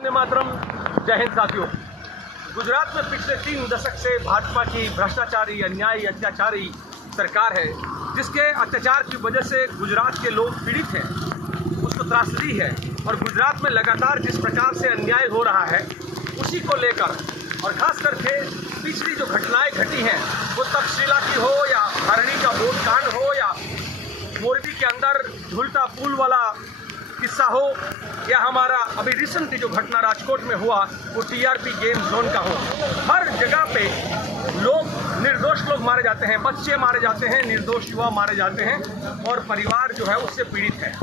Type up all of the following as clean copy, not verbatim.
वंदे मातरम। जय हिंद साथियों। गुजरात में पिछले 3 दशक से भाजपा की भ्रष्टाचारी, अन्यायी, अत्याचारी सरकार है, जिसके अत्याचार की वजह से गुजरात के लोग पीड़ित हैं, उसको त्रासदी है। और गुजरात में लगातार जिस प्रकार से अन्याय हो रहा है, उसी को लेकर और ख़ास करके पिछली जो घटनाएं घटी हैं, वो तक्षशिला की हो या हरणी का बोट कांड हो या मोरबी के अंदर झूलता पुल वाला किस्सा हो या हमारा अभी रिसेंटली जो घटना राजकोट में हुआ वो टीआरपी गेम जोन का हो, हर जगह पे लोग, निर्दोष लोग मारे जाते हैं, बच्चे मारे जाते हैं, निर्दोष युवा मारे जाते हैं और परिवार जो है उससे पीड़ित है।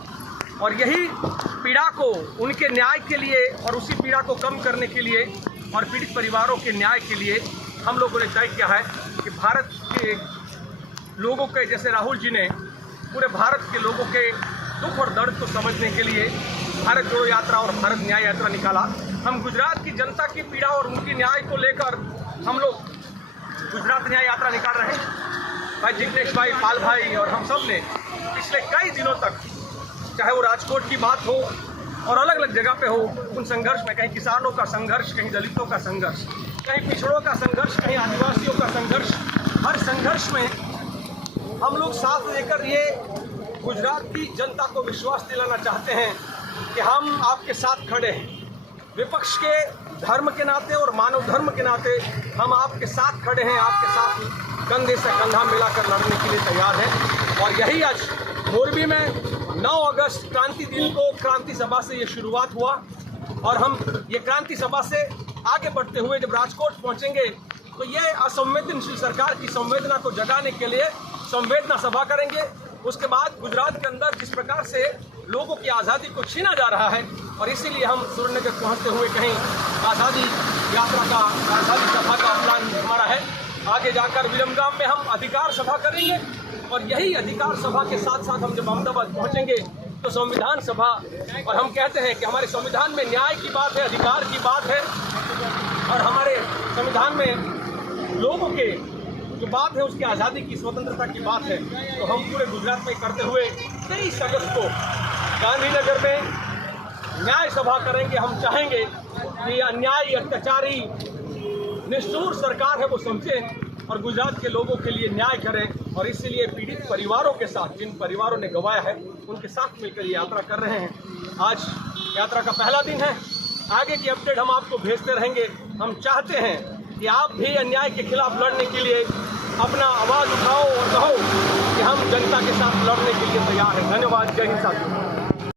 और यही पीड़ा को उनके न्याय के लिए और उसी पीड़ा को कम करने के लिए और पीड़ित परिवारों के न्याय के लिए हम लोगों ने तय किया है कि भारत के लोगों के, जैसे राहुल जी ने पूरे भारत के लोगों के दुख और दर्द को समझने के लिए भारत जोड़ो यात्रा और भारत न्याय यात्रा निकाला। हम गुजरात की जनता की पीड़ा और उनकी न्याय को लेकर हम लोग गुजरात न्याय यात्रा निकाल रहे हैं। भाई जिग्नेश भाई, पाल भाई और हम सब ने पिछले कई दिनों तक, चाहे वो राजकोट की बात हो और अलग अलग जगह पे हो, उन संघर्ष में कहीं किसानों का संघर्ष, कहीं दलितों का संघर्ष, कहीं पिछड़ों का संघर्ष, कहीं आदिवासियों का संघर्ष, हर संघर्ष में हम लोग साथ लेकर ये गुजरात की जनता को विश्वास दिलाना चाहते हैं कि हम आपके साथ खड़े हैं। विपक्ष के धर्म के नाते और मानव धर्म के नाते हम आपके साथ खड़े हैं, आपके साथ कंधे से कंधा मिलाकर लड़ने के लिए तैयार हैं। और यही आज मोरबी में 9 अगस्त क्रांति दिन को क्रांति सभा से ये शुरुआत हुआ और हम ये क्रांति सभा से आगे बढ़ते हुए जब राजकोट पहुँचेंगे तो ये असंवेदनशील सरकार की संवेदना को जगाने के लिए संवेदना सभा करेंगे। उसके बाद गुजरात के अंदर जिस प्रकार से लोगों की आज़ादी को छीना जा रहा है और इसीलिए हम सुरेंद्रनगर पहुंचते हुए कहीं आज़ादी यात्रा का, आज़ादी सभा का प्लान हमारा है। आगे जाकर विलमगाम में हम अधिकार सभा करेंगे और यही अधिकार सभा के साथ साथ हम जब अहमदाबाद पहुंचेंगे तो संविधान सभा, और हम कहते हैं कि हमारे संविधान में न्याय की बात है, अधिकार की बात है और हमारे संविधान में लोगों के जो बात है उसकी आज़ादी की, स्वतंत्रता की बात है। तो हम पूरे गुजरात में करते हुए 23 अगस्त को गांधीनगर में न्याय सभा करेंगे। हम चाहेंगे कि अन्यायी, अत्याचारी, निष्ठुर सरकार है वो समझे और गुजरात के लोगों के लिए न्याय करें। और इसीलिए पीड़ित परिवारों के साथ, जिन परिवारों ने गंवाया है, उनके साथ मिलकर ये यात्रा कर रहे हैं। आज यात्रा का पहला दिन है, आगे की अपडेट हम आपको भेजते रहेंगे। हम चाहते हैं कि आप भी अन्याय के खिलाफ लड़ने के लिए अपना आवाज़ उठाओ और कहो कि हम जनता के साथ लड़ने के लिए तैयार हैं। धन्यवाद। जय हिंद साथियों।